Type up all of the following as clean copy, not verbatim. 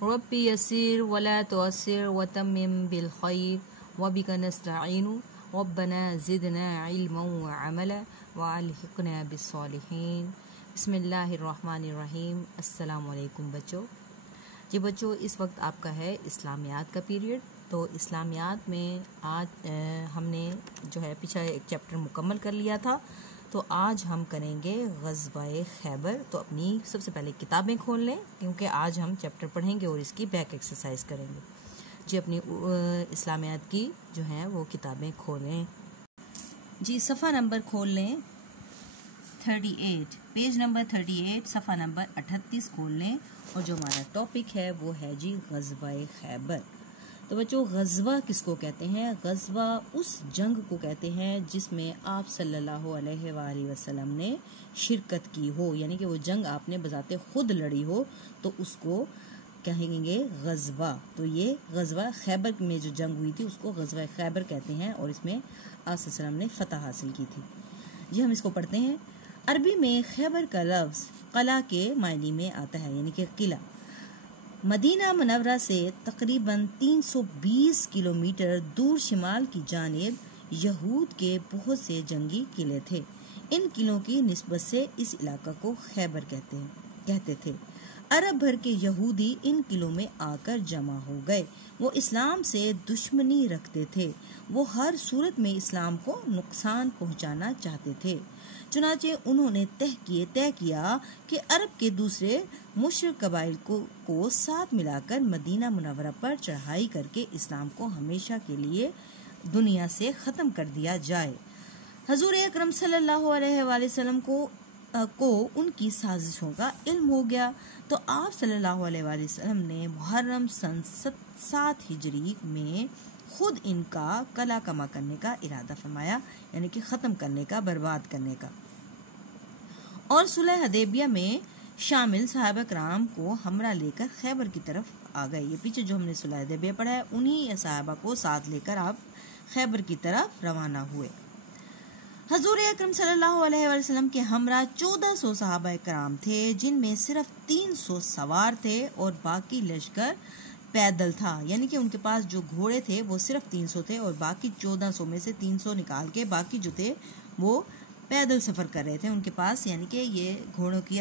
रब्बी यस्सिर वला तुअस्सिर वतम्मिम बिल खैर वबिका नस्तईनु रब्बना ज़िदना इल्मन व अमला व अलहिक़ना बिस्सालिहीन। बिस्मिल्लाहिर्रहमानिर्रहीम। अस्सलामु अलैकुम बच्चों। जी बच्चों, इस वक्त आपका है इस्लामियात का पीरियड। तो इस्लामियात में आज हमने जो है पीछे एक चैप्टर मुकम्मल कर लिया था। तो आज हम करेंगे ग़ज़वा-ए खैबर। तो अपनी सबसे पहले किताबें खोल लें, क्योंकि आज हम चैप्टर पढ़ेंगे और इसकी बैक एक्सरसाइज करेंगे। जी अपनी इस्लामियात की जो हैं वो किताबें खोलें। जी सफ़ा नंबर खोल लें 38, पेज नंबर 38, सफ़ा नंबर 38 खोल लें। और जो हमारा टॉपिक है वो है जी ग़ज़वा-ए खैबर। तो बच्चों, ग़ज़वा किसको कहते हैं? ग़ज़वा उस जंग को कहते हैं जिसमें आप सल्लल्लाहु अलैहि वसल्लम ने शिरकत की हो, यानी कि वो जंग आपने बजाते खुद लड़ी हो, तो उसको कहेंगे ग़ज़वा। तो ये ग़ज़वा खैबर में जो जंग हुई थी उसको ग़ज़वा खैबर कहते हैं और इसमें आप सल्लल्लाहु अलैहि वसल्लम ने फ़तह हासिल की थी। जी हम इसको पढ़ते हैं। अरबी में खैबर का लफ्ज़ क़ला के मायने में आता है, यानी कि किला। मदीना मुनव्वरा से तकरीबन 320 किलोमीटर दूर शिमाल की जानिब यहूद के बहुत से जंगी किले थे। इन किलों की निस्बत से इस इलाका को खैबर कहते थे। अरब भर के यहूदी इन किलों में आकर जमा हो गए। वो इस्लाम से दुश्मनी रखते थे। वो हर सूरत में इस्लाम को नुकसान पहुंचाना चाहते थे। चुनाचे उन्होंने तय किया कि अरब के दूसरे मुश्रिक कबाइल को साथ मिलाकर मदीना मुनव्वरा पर चढ़ाई करके इस्लाम को हमेशा के लिए दुनिया से ख़त्म कर दिया जाए। हजूर अकरम सल्लल्लाहु अलैहि वसल्लम को उनकी साजिशों का इल्म हो गया। तो आप सल्लल्लाहु अलैहि वसल्लम ने मुहर्रम सन 7 हिजरी में खुद इनका कला कमा करने का इरादा फरमाया, यानी कि ख़त्म करने का, बर्बाद करने का। और सुलह हदैबिया में शामिल सहाबा कराम को हमरा लेकर खैबर की तरफ आ गए। ये पीछे जो हमने सुलह हदैबिया पढ़ा है, उन्हीं सहाबा को साथ लेकर आप खैबर की तरफ रवाना हुए। हजूर अकरम सल्लल्लाहु अलैहि वसल्लम के हमरा 1400 सहाबा कराम थे, जिनमें सिर्फ 300 सवार थे और बाकी लश्कर पैदल था। यानी कि उनके पास जो घोड़े थे वो सिर्फ 300 थे और बाकी 1400 में से 300 निकाल के बाकी जो थे वो पैदल सफ़र कर रहे थे उनके पास, यानी कि ये घोड़ों की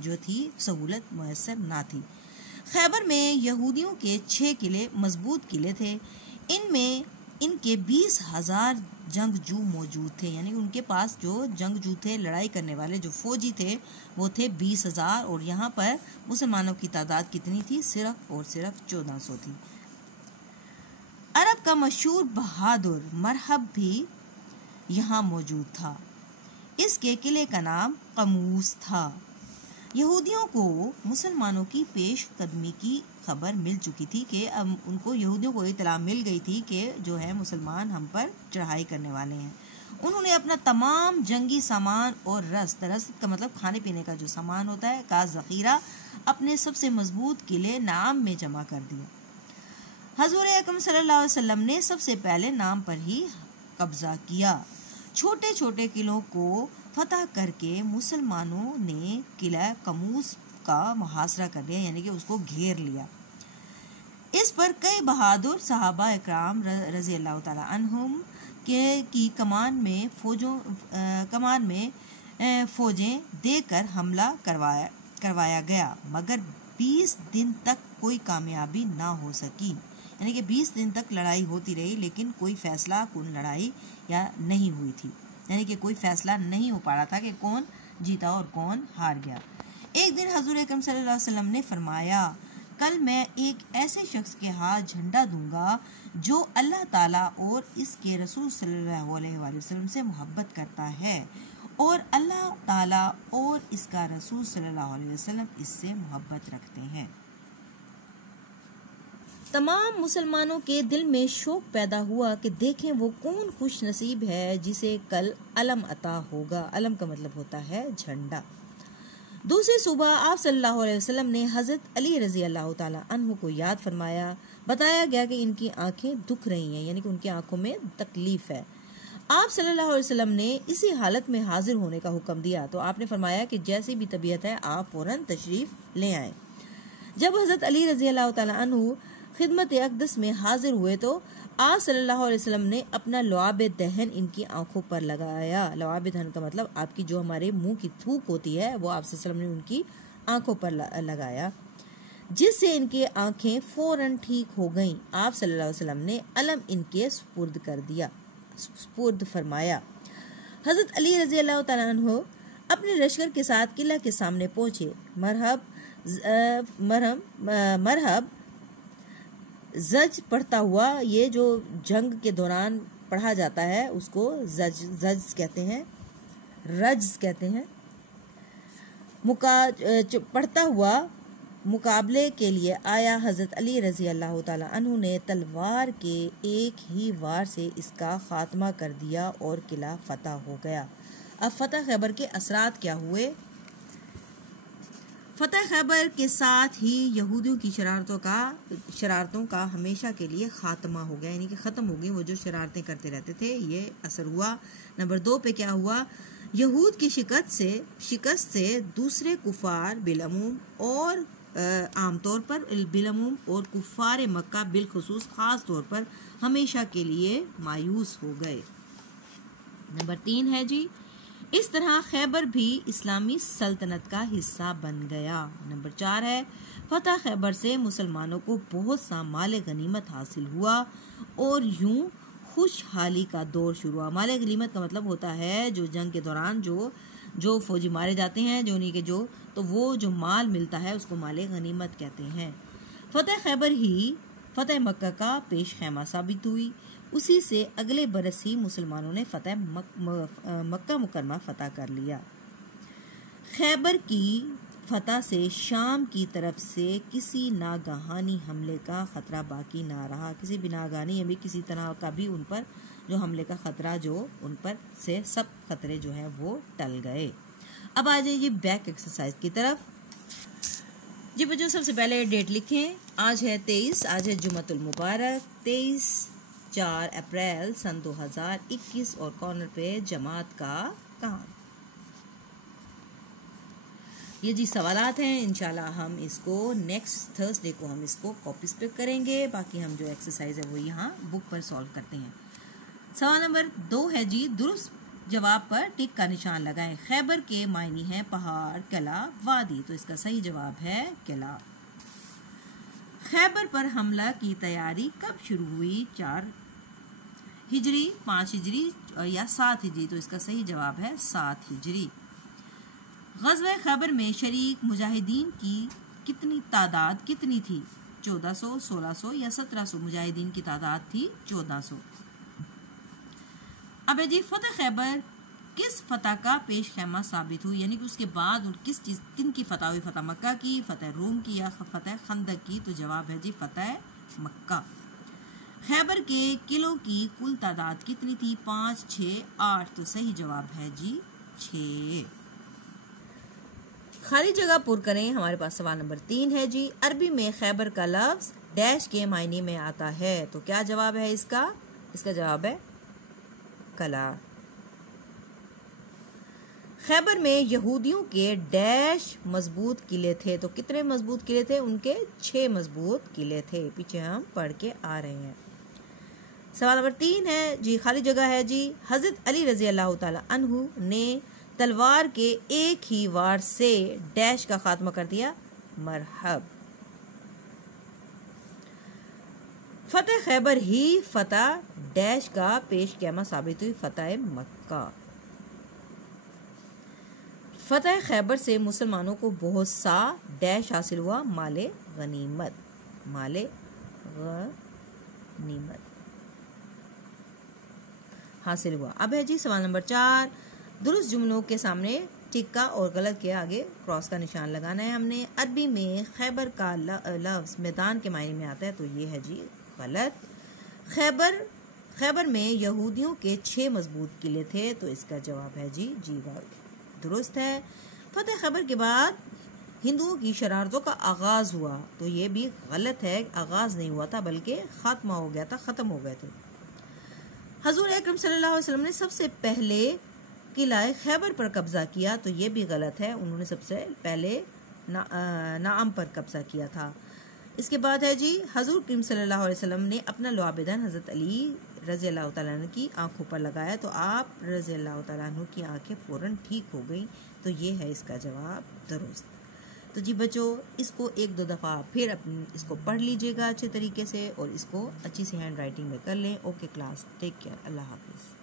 जो थी सहूलत मुयस्सर ना थी। खैबर में यहूदियों के 6 किले, मजबूत किले थे। इनमें इनके 20,000 जंगजू मौजूद थे, यानी उनके पास जो जंगजू थे, लड़ाई करने वाले जो फौजी थे वो थे 20,000। और यहाँ पर मुसलमानों की तादाद कितनी थी? सिर्फ और सिर्फ 1400 थी। अरब का मशहूर बहादुर मरहब भी यहाँ मौजूद था। इसके किले का नाम कमूस था। यहूदियों को मुसलमानों की पेश कदमी की खबर मिल चुकी थी कि अब उनको यहूदियों को इतला मिल गई थी कि जो है मुसलमान हम पर चढ़ाई करने वाले हैं। उन्होंने अपना तमाम जंगी सामान और रस का मतलब खाने पीने का जो सामान होता है का ज़ख़ीरा अपने सबसे मजबूत किले नाम में जमा कर दिया। हजूर अकरम सल्लल्लाहु अलैहि वसल्लम ने सबसे पहले नाम पर ही कब्जा किया। छोटे छोटे किलों को फतह करके मुसलमानों ने किला कमूस का मुहासरा कर लिया, यानी कि उसको घेर लिया। इस पर कई बहादुर सहाबा इकराम रज़ी अल्लाह ताला अन्हुम की कमान में फौजें देकर हमला करवाया गया, मगर 20 दिन तक कोई कामयाबी ना हो सकी। यानी कि 20 दिन तक लड़ाई होती रही, लेकिन कोई फैसला कुन लड़ाई या नहीं हुई थी, यानी कि कोई फैसला नहीं हो पा रहा था कि कौन जीता और कौन हार गया। एक दिन हजूर अकरम सल्लल्लाहु अलैहि वसल्लम ने फरमाया, कल मैं एक ऐसे शख्स के हाथ झंडा दूंगा जो अल्लाह ताला और इसके रसूल सल्लल्लाहु अलैहि वसल्लम से मोहब्बत करता है और अल्लाह ताला और इसका रसूल सल्लल्लाहु अलैहि वसल्लम इससे मोहब्बत रखते हैं। तमाम मुसलमानों के दिल में शौक पैदा हुआ कि देखें वो कौन खुश नसीब है जिसे कल अलम अता होगा। अलम का मतलब होता है झंडा। दूसरी सुबह आप सल्लल्लाहु अलैहि वसल्लम ने हज़रत अली रज़ी अल्लाह ताला अन्हु को याद फरमाया। बताया गया कि इनकी आंखें दुख रही हैं, यानी कि उनकी आंखों में तकलीफ है। आप सल्लल्लाहु अलैहि वसल्लम ने इसी हालत में हाजिर होने का हुक्म दिया। तो आपने फरमाया कि जैसी भी तबीयत है आप फौरन तशरीफ ले आए। जब हज़रत अली रज़ी अल्लाह ताला अन्हु खिदमत अक़दस में हाजिर हुए तो आप सल्लल्लाहु अलैहि वसल्लम ने अपना लुआब दहन इनकी आंखों पर लगाया। लुआब दहन का मतलब आपकी जो हमारे मुंह की थूक होती है वो आप सल्लल्लाहु अलैहि वसल्लम ने उनकी आंखों पर लगाया, जिससे इनकी आंखें फौरन ठीक हो गईं। आप सल्लल्लाहु अलैहि वसल्लम ने अलम इनके सुपुर्द फरमाया। हज़रत अली रज़ी अल्लाह तआला अन्हु अपने लश्कर के साथ किला के सामने पहुंचे। मरहब जज पढ़ता हुआ, ये जो जंग के दौरान पढ़ा जाता है उसको जज कहते हैं, रज कहते हैं। पढ़ता हुआ मुकाबले के लिए आया। हज़रत अली रज़ी अल्लाह ताला अन्हु ने तलवार के एक ही वार से इसका खात्मा कर दिया और किला फतह हो गया। अब फतह खैबर के असरात क्या हुए? फतह खैबर के साथ ही यहूदियों की शरारतों का हमेशा के लिए खात्मा हो गया, यानी कि ख़त्म हो गई। वो जो शरारतें करते रहते थे ये असर हुआ। नंबर 2 पे क्या हुआ? यहूद की शिकस्त से दूसरे कुफार बिलअमूम और आमतौर पर बिलअमूम और कुफार मक्का बिलखुसूस ख़ास तौर पर हमेशा के लिए मायूस हो गए। नंबर 3 है जी, इस तरह खैबर भी इस्लामी सल्तनत का हिस्सा बन गया। नंबर 4 है, फतह खैबर से मुसलमानों को बहुत सा माल गनीमत हासिल हुआ और यूं खुशहाली का दौर शुरू हुआ। माल गनीमत का मतलब होता है जो जंग के दौरान जो फौजी मारे जाते हैं, जो उन्हीं के तो वो जो माल मिलता है उसको माल गनीमत कहते हैं। फतह खैबर ही फतह मक्का का पेश खैमा साबित हुई। उसी से अगले बरस ही मुसलमानों ने मक्का मुकरमा फतह कर लिया। खैबर की फतह से शाम की तरफ से किसी नागहानी हमले का खतरा बाकी ना रहा। किसी भी नागहानी या भी किसी तरह का भी उन पर जो हमले का खतरा जो उन पर से सब खतरे जो है वो टल गए। अब आ जाइए बैक एक्सरसाइज की तरफ। जी बच्चों, सबसे पहले डेट लिखें। आज है 23, आज है जुमतुल मुबारक 23/4 अप्रैल सन 2021 और कॉर्नर पे जमात का काम। ये जी सवालात हैं। इंशाल्लाह हम इसको नेक्स्ट थर्सडे को हम इसको कॉपीज पे करेंगे। बाकी हम जो एक्सरसाइज है वो यहाँ बुक पर सॉल्व करते हैं। सवाल नंबर 2 है जी, दुरुस्त जवाब पर टिक का निशान लगाएं। खैबर के मायने हैं पहाड़, किला, वादी, तो इसका सही जवाब है किला। खैबर पर हमला की तैयारी कब शुरू हुई? 4 हिजरी, 5 हिजरी या 7 हिजरी, तो इसका सही जवाब है 7 हिजरी। ग़ज़वा खैबर में शरीक मुजाहिदीन की तादाद कितनी थी? 1400, 1600 या 1700? मुजाहिदीन की तादाद थी 1400। अब जी फतह खैबर किस फतह का पेश खैमा साबित हुई, यानी कि उसके बाद और किन की फतह हुई? फतह मक्का की, फतह रोम की या फतह खंदक की? तो जवाब है जी फतह मक्का। खैबर के किलों की कुल तादाद कितनी थी? 5, 6, 8, तो सही जवाब है जी 6। खाली जगह पुर करें। हमारे पास सवाल नंबर 3 है जी, अरबी में खैबर का लफ्ज डैश के मायने में आता है, तो क्या जवाब है इसका? इसका जवाब है कला। खैबर में यहूदियों के डैश मजबूत किले थे, तो कितने मजबूत किले थे? उनके 6 मजबूत किले थे। पीछे हम पढ़ के आ रहे हैं। सवाल नंबर 3 है जी, खाली जगह है जी, हजरत अली रजी अल्लाह ताला अन्हु ने तलवार के एक ही वार से डैश का खात्मा कर दिया। मरहब। फतह खैबर ही फतह डैश का पेश क़यामा साबित हुई। फतह मक्का। फतह खैबर से मुसलमानों को बहुत सा डैश हासिल हुआ। माले गनीमत, माले गनीमत हासिल हुआ। अब है जी सवाल नंबर 4, दुरुस्त जुमलों के सामने टिक्का और गलत के आगे क्रॉस का निशान लगाना है हमने। अरबी में खैबर का लफ्ज मैदान के मायने में आता है, तो ये है जी गलत। खैबर में यहूदियों के 6 मजबूत किले थे, तो इसका जवाब है जी दुरुस्त है। फतह खैबर के बाद हिंदुओं की शरारतों का आगाज हुआ, तो ये भी गलत है। आगाज नहीं हुआ था बल्कि खात्मा हो गया था, खत्म हो गए थे। हजूर अकरम सल्लल्लाहु अलैहि वसल्लम ने सबसे पहले किला खैबर पर कब्जा किया, तो ये भी गलत है। उन्होंने सबसे पहले नाम पर कब्जा किया था। इसके बाद है जी, हजूर करीम सल्लल्लाहु अलैहि वसल्लम ने अपना लुआबिदन हज़रत अली रज़ी अल्लाह तआला अन्हु की आंखों पर लगाया तो आप रज़ी अल्लाह तआला अन्हु की आंखें फ़ौरन ठीक हो गई। तो ये है इसका जवाब दुरुस्त। तो जी बच्चों, इसको एक दो दफ़ा फिर इसको पढ़ लीजिएगा अच्छे तरीके से और इसको अच्छी सी हैंड राइटिंग में कर लें। ओके क्लास, टेक केयर, अल्लाह हाफिज़।